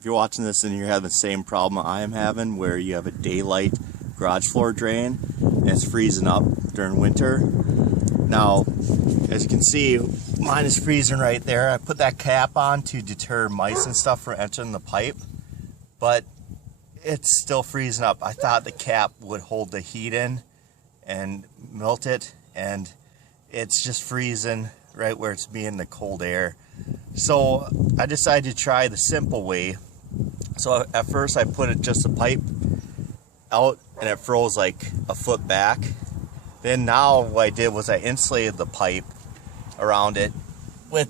if you're watching this and you're having the same problem I am having, where you have a daylight garage floor drain and it's freezing up during winter. Now, as you can see, mine is freezing right there. I put that cap on to deter mice and stuff from entering the pipe, but it's still freezing up. I thought the cap would hold the heat in and melt it, and it's just freezing right where it's being the cold air. So I decided to try the simple way. So at first I put it just a pipe out and it froze like a foot back. Then now what I did was I insulated the pipe around it with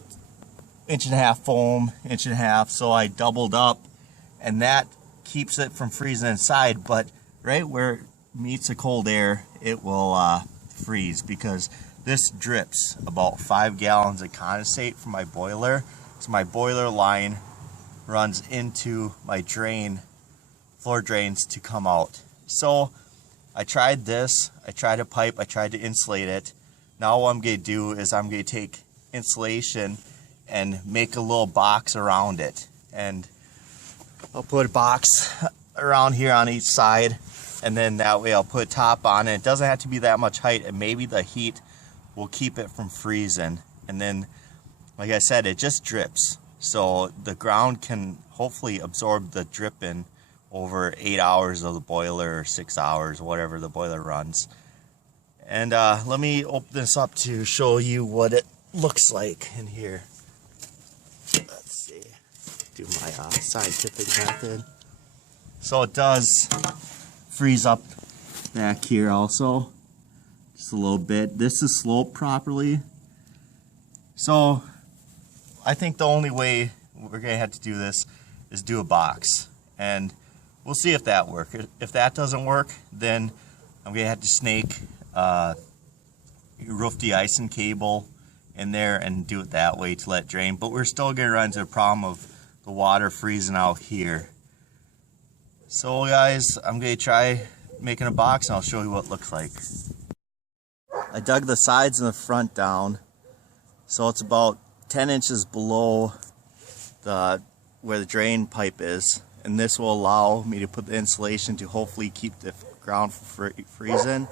1.5 inch foam, 1.5 inch, so I doubled up, and that keeps it from freezing inside, but right where it meets the cold air it will freeze, because this drips about 5 gallons of condensate from my boiler. So my boiler line runs into my drain, floor drains to come out. So I tried this, I tried a pipe, I tried to insulate it. Now what I'm going to do is I'm going to take insulation and make a little box around it. And I'll put a box around here on each side, and then that way I'll put a top on it. It doesn't have to be that much height, and maybe the heat will keep it from freezing. And then, like I said, it just drips. So the ground can hopefully absorb the dripping over 8 hours of the boiler, or 6 hours, whatever the boiler runs. And let me open this up to show you what it looks like in here. Let's see, do my scientific method. So it does freeze up back here also, just a little bit. This is sloped properly. So I think the only way we're gonna have to do this is do a box, and we'll see if that works. If that doesn't work, then I'm gonna have to snake roof de-icing cable in there and do it that way to let it drain. But we're still gonna run into the problem of the water freezing out here. So guys, I'm gonna try making a box and I'll show you what it looks like. I dug the sides and the front down, so it's about 10 inches below where the drain pipe is, and this will allow me to put the insulation to hopefully keep the ground from freezing,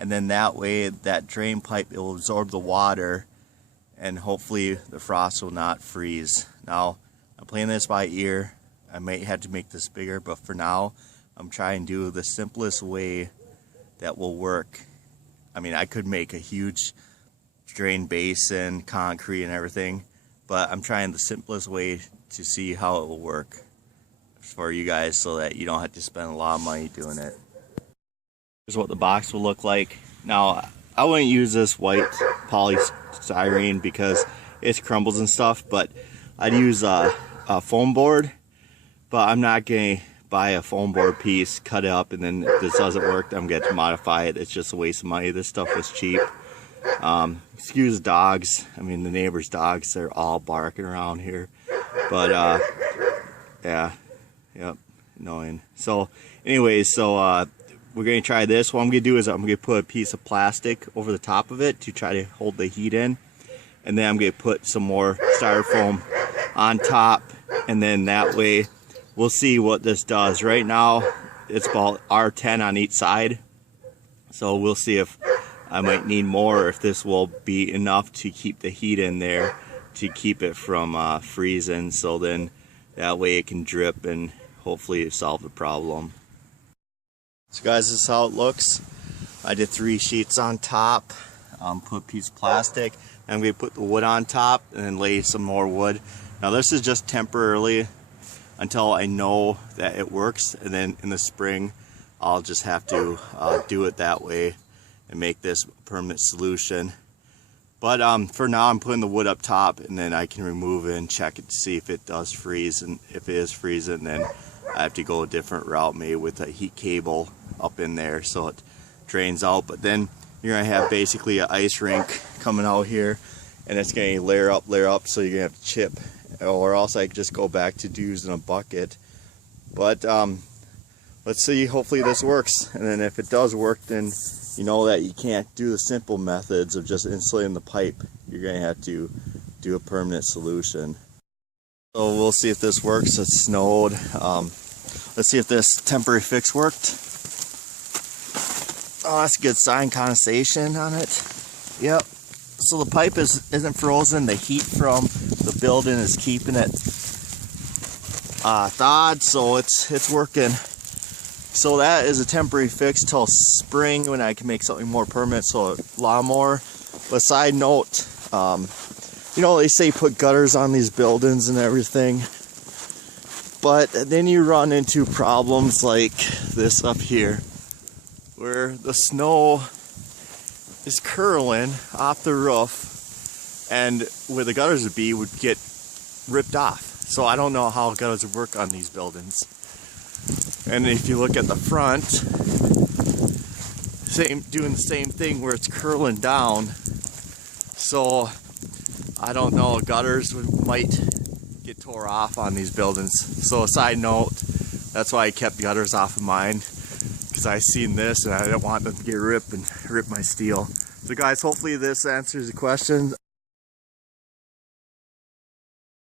and then that way that drain pipe, it will absorb the water and hopefully the frost will not freeze. Now I'm playing this by ear. I might have to make this bigger, but for now I'm trying to do the simplest way that will work. I mean, I could make a huge drain basin, concrete and everything, but I'm trying the simplest way to see how it will work for you guys, so that you don't have to spend a lot of money doing it. Here's what the box will look like. Now, I wouldn't use this white polystyrene because it crumbles and stuff, but I'd use a foam board, but I'm not going to buy a foam board piece, cut it up, and then if this doesn't work, I'm going to modify it. It's just a waste of money. This stuff was cheap. Excuse the dogs. I mean, the neighbors' dogs, they're all barking around here. But, yeah, yep, annoying. So, anyways, we're going to try this. What I'm going to do is I'm going to put a piece of plastic over the top of it to try to hold the heat in. And then I'm going to put some more styrofoam on top. And then that way, we'll see what this does. Right now, it's about R10 on each side. So we'll see if I might need more, or if this will be enough to keep the heat in there to keep it from freezing. So then that way it can drip and hopefully solve the problem. So guys, this is how it looks. I did 3 sheets on top, put a piece of plastic, and I'm going to put the wood on top and then lay some more wood. Now this is just temporarily until I know that it works, and then in the spring I'll just have to do it that way and make this a permanent solution. But for now I'm putting the wood up top, and then I can remove it and check it to see if it does freeze, and if it is freezing, then I have to go a different route, maybe with a heat cable up in there so it drains out. But then you're gonna have basically an ice rink coming out here, and it's gonna layer up, so you're gonna have to chip, or else I could just go back to using a bucket. But let's see, hopefully this works, and then if it does work, then you know that you can't do the simple methods of just insulating the pipe. You're gonna have to do a permanent solution. So we'll see if this works. It snowed. Let's see if this temporary fix worked. Oh, that's a good sign. Condensation on it. Yep. So the pipe isn't frozen. The heat from the building is keeping it thawed, so it's working. So that is a temporary fix till spring when I can make something more permanent. So a lawnmower. But side note, you know, they say put gutters on these buildings and everything, but then you run into problems like this up here, where the snow is curling off the roof, and where the gutters would be would get ripped off. So I don't know how gutters would work on these buildings. And if you look at the front, doing the same thing where it's curling down. So I don't know, gutters might get tore off on these buildings. So a side note, that's why I kept gutters off of mine, because I seen this and I didn't want them to get ripped and rip my steel. So guys, hopefully this answers the question.